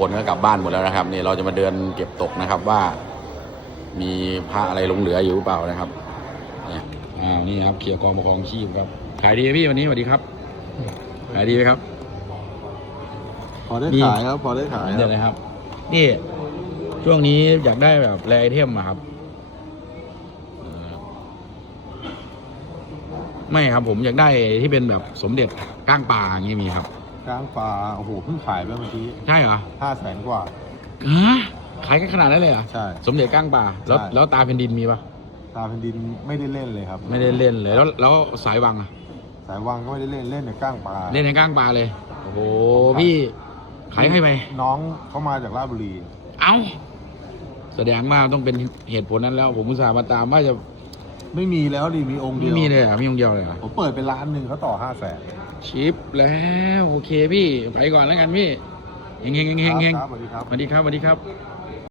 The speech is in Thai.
คนก็กลับบ้านหมดแล้วนะครับนี่เราจะมาเดินเก็บตกนะครับว่า มีพระอะไรหลงเหลืออยู่หรือเปล่านะครับเนี่ยอ่านี่ครับเขียวกองประคองชีพครับขายดีไหมพี่วันนี้สวัสดีครับขายดีไหมครับ พอได้นี่ขายครับ พอได้ขายคเดี๋รัยบวนะครับ นี่ ช่วงนี้อยากได้แบบแรไอเทมอะครับเอ่อไม่ครับผมอยากได้ที่เป็นแบบสมเด็จก้างปลาอย่างนี้มีครับ กลางปลาโอ้โหเพิ่งขายไปเมื่อกี้ใช่เหรอห้าแสนกว่าฮะขายกันขนาดนั้นเลยเหรอใช่ สมเด็จก้างปลาแล้วใช่ แล้วตาแผ่นดินมีปะตาแผ่นดินไม่ได้เล่นเลยครับไม่ได้เล่นเลยแล้วแล้วสายวังอะสายวังก็ไม่ได้เล่นเล่นแต่ก้างปลาเล่นในก้างปลาเลยโอ้โหพี่ขายให้ไหมน้องเขามาจากราชบุรี เอ้า แสดงว่าต้องเป็นเหตุผลนั้นแล้ว ผมอุตส่าห์มาตามว่าจะ ไม่มีแล้วดิมีองค์เดีไม่ยวมีเลยเหรอะมีองค์เดียวเลยเหรอะผมเปิดไปร้านหนึ่งเขาต่อห้าแสนชิปแล้วโอเคพี่ ไปก่อนแล้วกันพี่เฮงเฮงเฮงเฮงเฮงครับสวัสดีครับ สวัสดีครับสวัสดีครับค